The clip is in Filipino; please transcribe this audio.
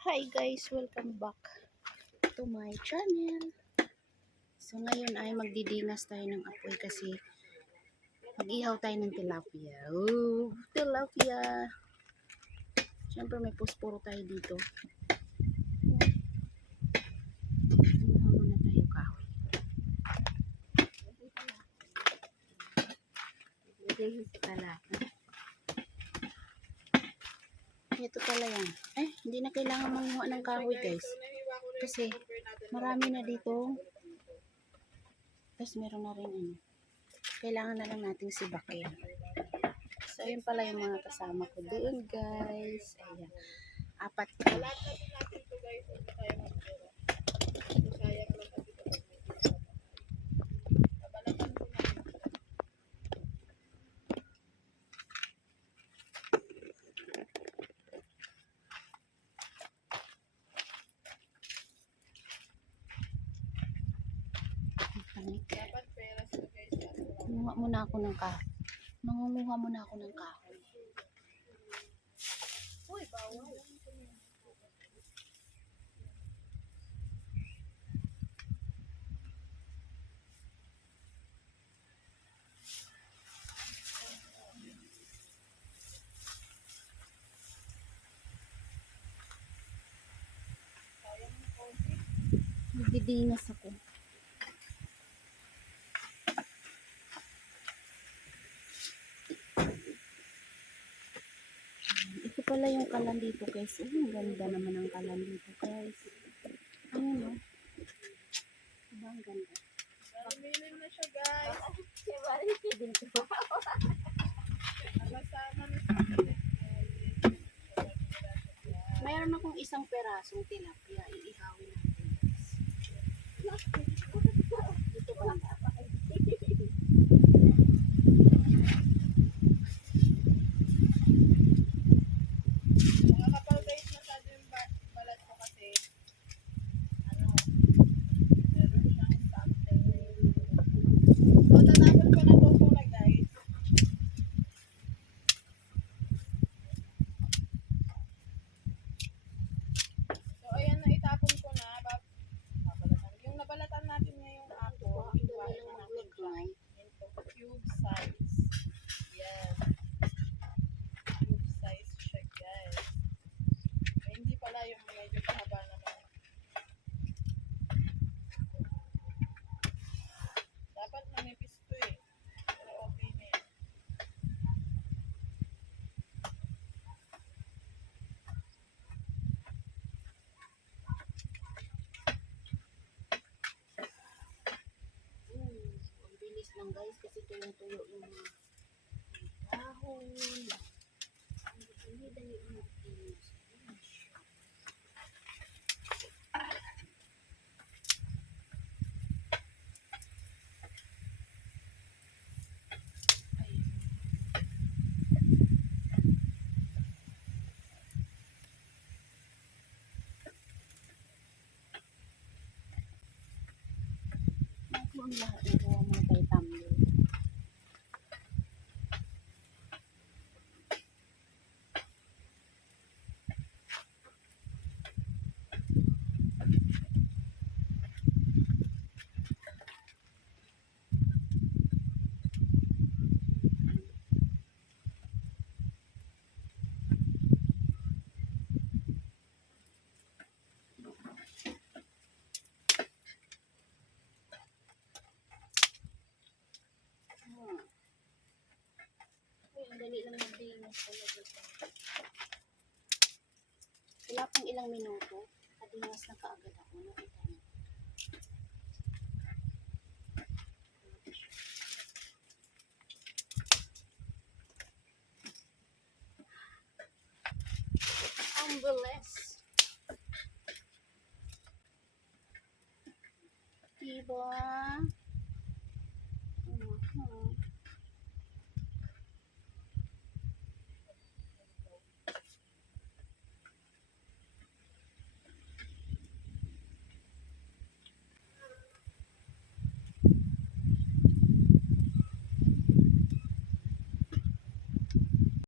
Hi guys, welcome back to my channel. So ngayon ay magdidingas tayo ng apoy kasi mag-ihaw tayo ng tilapia. Oh, tilapia. Siyempre may posporo tayo dito. Ihaw muna tayo kahoy. Ito pala yan. Hindi na kailangan manguha ng kahoy guys. Kasi marami na dito. Tapos meron na rin kailangan na lang nating sibakin. So ayun pala yung mga kasama ko doon guys. Ayan. 4 na. Mangunguha muna ako ng kahoy. Mangunguha muna ako ng kahoy. Uy, bawal. Magdidinas ako. Ito pala yung kalan dito guys. Ang ganda naman ang kalan dito guys. Ayun o. Diba ang ganda? Marumilin na siya guys. Mayroon akong isang perasong tilapia. Iihawin natin guys. Dito ba? Mga kapal guys, masyado yung balat ko kasi meron siyang something. So, tatapon ko na ito muna guys. So, ayan na itapon ko na. Yung nabalatan natin ngayong ako, iwain na natin siya into cube size. Yes. Cube size siya guys. Hindi pala yung medyo mahaba naman. Dapat manipis to eh. Pero okay na yun. Ang bilis lang guys kasi tuyong-tuyo yung mga dahon. Ang dali-dali ang magdidinas. Ako ang lahat ng gawa mga kay Tamyo. Ang dali lang magdinas talaga. Wala pang ilang minuto. Kadinas na kaagad ako. Nakita mo. Ang bilis. Diba?